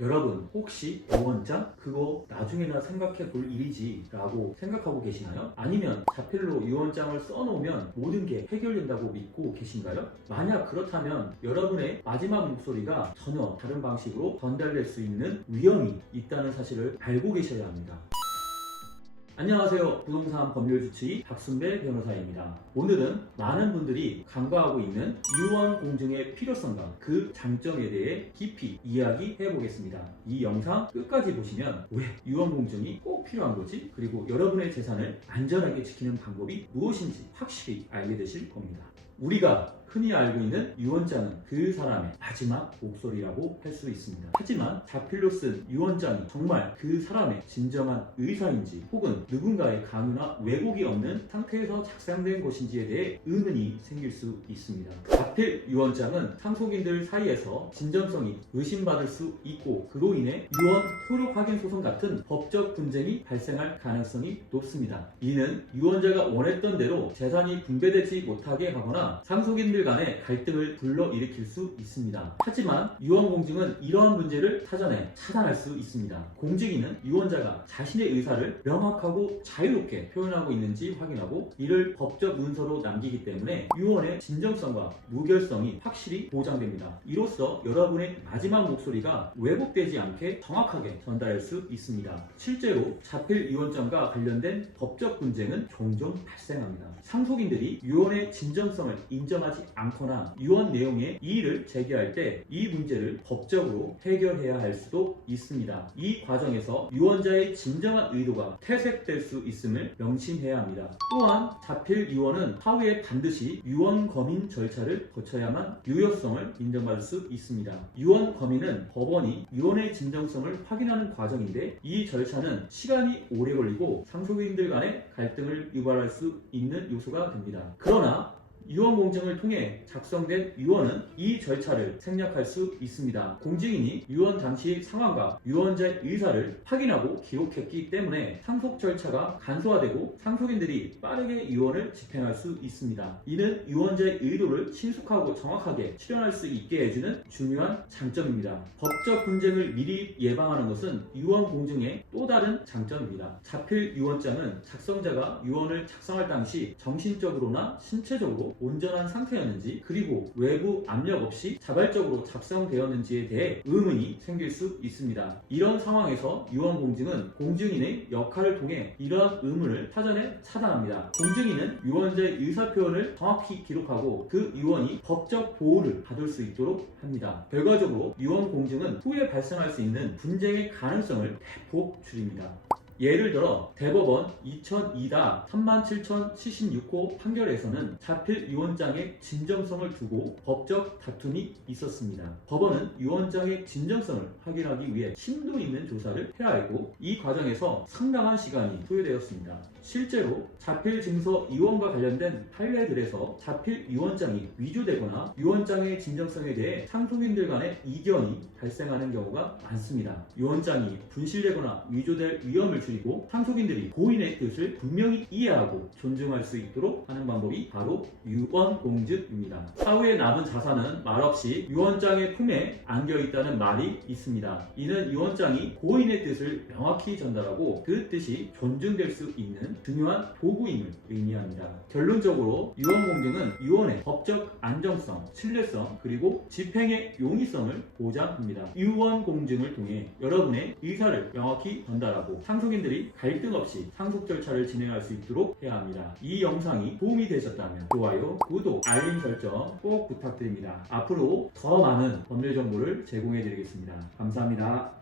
여러분 혹시 유언장? 그거 나중에나 생각해 볼 일이지 라고 생각하고 계시나요? 아니면 자필로 유언장을 써놓으면 모든 게 해결된다고 믿고 계신가요? 만약 그렇다면 여러분의 마지막 목소리가 전혀 다른 방식으로 전달될 수 있는 위험이 있다는 사실을 알고 계셔야 합니다. 안녕하세요. 부동산 법률주치의 박순배 변호사입니다. 오늘은 많은 분들이 간과하고 있는 유언 공증의 필요성과 그 장점에 대해 깊이 이야기해 보겠습니다. 이 영상 끝까지 보시면 왜 유언 공증이 꼭 필요한 거지? 그리고 여러분의 재산을 안전하게 지키는 방법이 무엇인지 확실히 알게 되실 겁니다. 우리가 흔히 알고 있는 유언장은 그 사람의 마지막 목소리라고 할 수 있습니다. 하지만 자필로 쓴 유언장이 정말 그 사람의 진정한 의사인지 혹은 누군가의 강요나 왜곡이 없는 상태에서 작성된 것인지에 대해 의문이 생길 수 있습니다. 자필 유언장은 상속인들 사이에서 진정성이 의심받을 수 있고 그로 인해 유언 효력 확인 소송 같은 법적 분쟁이 발생할 가능성이 높습니다. 이는 유언자가 원했던 대로 재산이 분배되지 못하게 하거나 상속인들 간의 갈등을 불러일으킬 수 있습니다. 하지만 유언 공증은 이러한 문제를 사전에 차단할 수 있습니다. 공증인은 유언자가 자신의 의사를 명확하고 자유롭게 표현하고 있는지 확인하고 이를 법적 문서로 남기기 때문에 유언의 진정성과 무결성이 확실히 보장됩니다. 이로써 여러분의 마지막 목소리가 왜곡되지 않게 정확하게 전달할 수 있습니다. 실제로 자필 유언장과 관련된 법적 분쟁은 종종 발생합니다. 상속인들이 유언의 진정성을 인정하지 않거나 유언 내용의 이의를 제기할 때 이 문제를 법적으로 해결해야 할 수도 있습니다. 이 과정에서 유언자의 진정한 의도가 퇴색될 수 있음을 명심해야 합니다. 또한 자필 유언은 하후에 반드시 유언 검인 절차를 거쳐야만 유효성을 인정받을 수 있습니다. 유언 검인은 법원이 유언의 진정성을 확인하는 과정인데 이 절차는 시간이 오래 걸리고 상속인들 간의 갈등을 유발할 수 있는 요소가 됩니다. 그러나 유언 공증을 통해 작성된 유언은 이 절차를 생략할 수 있습니다. 공증인이 유언 당시 상황과 유언자의 의사를 확인하고 기록했기 때문에 상속 절차가 간소화되고 상속인들이 빠르게 유언을 집행할 수 있습니다. 이는 유언자의 의도를 신속하고 정확하게 실현할 수 있게 해주는 중요한 장점입니다. 법적 분쟁을 미리 예방하는 것은 유언 공증의 또 다른 장점입니다. 자필 유언장은 작성자가 유언을 작성할 당시 정신적으로나 신체적으로 온전한 상태였는지 그리고 외부 압력 없이 자발적으로 작성되었는지에 대해 의문이 생길 수 있습니다. 이런 상황에서 유언 공증은 공증인의 역할을 통해 이러한 의문을 사전에 차단합니다. 공증인은 유언자의 의사표현을 정확히 기록하고 그 유언이 법적 보호를 받을 수 있도록 합니다. 결과적으로 유언 공증은 후에 발생할 수 있는 분쟁의 가능성을 대폭 줄입니다. 예를 들어 대법원 2002-37076호 판결에서는 자필 유언장의 진정성을 두고 법적 다툼이 있었습니다. 법원은 유언장의 진정성을 확인하기 위해 심도 있는 조사를 해야 했고 이 과정에서 상당한 시간이 소요되었습니다. 실제로 자필 증서 유언과 관련된 판례들에서 자필 유언장이 위조되거나 유언장의 진정성에 대해 상속인들 간의 이견이 발생하는 경우가 많습니다. 유언장이 분실되거나 위조될 위험을 줄이고 상속인들이 고인의 뜻을 분명히 이해하고 존중할 수 있도록 하는 방법이 바로 유언 공증입니다. 사후에 남은 자산은 말없이 유언장의 품에 안겨 있다는 말이 있습니다. 이는 유언장이 고인의 뜻을 명확히 전달하고 그 뜻이 존중될 수 있는 중요한 도구임을 의미합니다. 결론적으로 유언 공증은 유언의 법적 안정성, 신뢰성 그리고 집행의 용이성을 보장합니다. 유언 공증을 통해 여러분의 의사를 명확히 전달하고 상속인들이 갈등 없이 상속 절차를 진행할 수 있도록 해야 합니다. 이 영상이 도움이 되셨다면 좋아요, 구독, 알림 설정 꼭 부탁드립니다. 앞으로 더 많은 법률 정보를 제공해 드리겠습니다. 감사합니다.